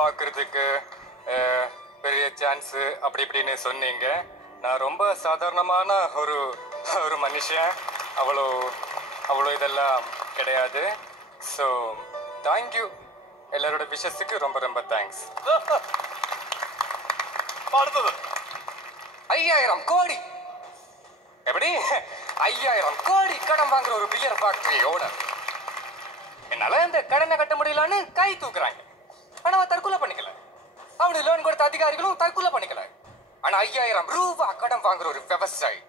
பார்க்கறதுக்கு பெரிய சான்ஸ் அப்படி இப்படின்னு சொன்னீங்க. நான் ரொம்ப சாதாரணமான ஒரு ஒரு மனுஷன், அவ்வளோ அவ்வளோ இதெல்லாம் கிடையாது. ஸோ தேங்க்யூ, எல்லாரோட விஷஸுக்கு ரொம்ப ரொம்ப தேங்க்ஸ். அடுத்தது 5000 கோடி. எப்படி 5000 கோடி கடன் வாங்குற ஒரு பியர் ஃபேக்டரி ஓனர். என்னால இந்த கடனை கட்ட முடியலன்னு கை தூக்குறாங்க. ஆனா அவன் தற்கொலை பண்ணிக்கல. அவனுக்கு லோன் கொடுத்த அதிகாரிகளும் தற்கொலை பண்ணிக்கல. ஆனா 5000 ரூபாய் கடன் வாங்குற ஒரு விவசாயி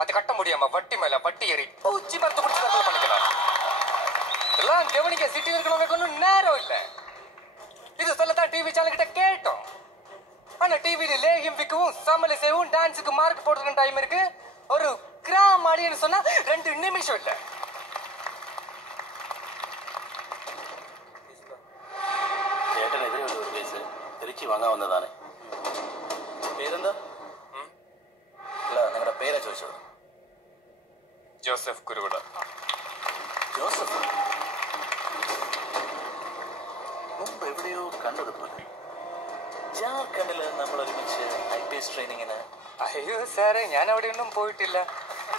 அது கட்ட முடியாம வட்டி மேல வட்டி ஏறி பூச்சி மரத்து பிடிச்சி தற்கொலை பண்ணிக்கல. இதெல்லாம் கவனிக்க சிட்டியில் இருக்கிறவங்களுக்கு ஒன்றும் நேரம் இல்லை. இது சொல்லத்தான் டிவி சேனல் கிட்ட கேட்டோம். ஆனா டிவியில லேகியம் விற்கவும் சமையல் செய்யவும் டான்ஸுக்கு மார்க் போடுறதுக்கு டைம் இருக்கு. ஒரு கிராம் ஆடியன்னு சொன்னா 2 நிமிஷம் இல்லை. ചേട്ടനെതിരെ ഒരു കേസ് തിരിച്ചു വാങ്ങാൻ വന്നതാണ്. പേരെന്താ? അല്ല, നിങ്ങളുടെ പേരാ ചോദിച്ചത്. ജോസഫ് കുരുവിള. ജോസഫ് മുമ്പ് എവിടെയോ കണ്ടതുപോലെ. ജാർഖണ്ഡില് നമ്മൾ ഒരുമിച്ച് IPS ട്രെയിനിങ്ങിന്. അയ്യോ സാറേ, ഞാൻ അവിടെയൊന്നും പോയിട്ടില്ല.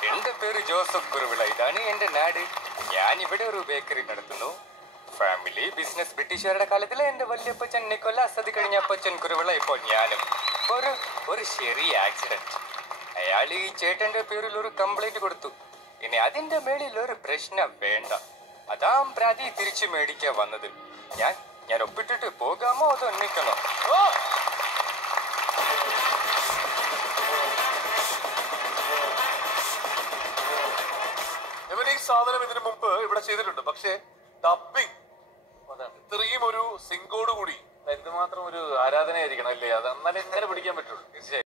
എന്റെ പേര് ജോസഫ് കുരുവിള, ഇതാണ് എന്റെ നാട്. ഞാൻ ഇവിടെ ഒരു ബേക്കറി നടത്തുന്നു. ഫാമിലി ബിസിനസ് ബ്രിട്ടീഷുകാരുടെ കാലത്തിലെ എന്റെ വല്യപ്പച്ചൻ നിക്കോളാസ്, അത് കഴിഞ്ഞ അപ്പച്ചൻ കുരുവിള, ഇപ്പോൾ ഞാനും. ഒരു ചെറിയ ആക്സിഡന്റ്. അയാൾ ഈ ചേട്ടന്റെ പേരിൽ ഒരു കംപ്ലൈന്റ് കൊടുത്തു. ഇനി അതിന്റെ മേളിൽ ഒരു പ്രശ്നം വേണ്ട, അതാം പ്രാതി തിരിച്ചു മേടിക്കാൻ വന്നത്. ഞാൻ ഒപ്പിട്ടിട്ട് പോകാമോ അതോ നിൽക്കണോ? ഇവൻ ഈ സാധനം ഇതിനു മുമ്പ് ഇവിടെ ചെയ്തിട്ടുണ്ട്. പക്ഷേ ഡബിങ് ഇത്രയും ഒരു സിങ്കോട് കൂടി എന്തുമാത്രം ഒരു ആരാധനയായിരിക്കണം അല്ലേ? അത് എന്നാലും എങ്ങനെ പിടിക്കാൻ പറ്റുള്ളൂ. തീർച്ചയായും.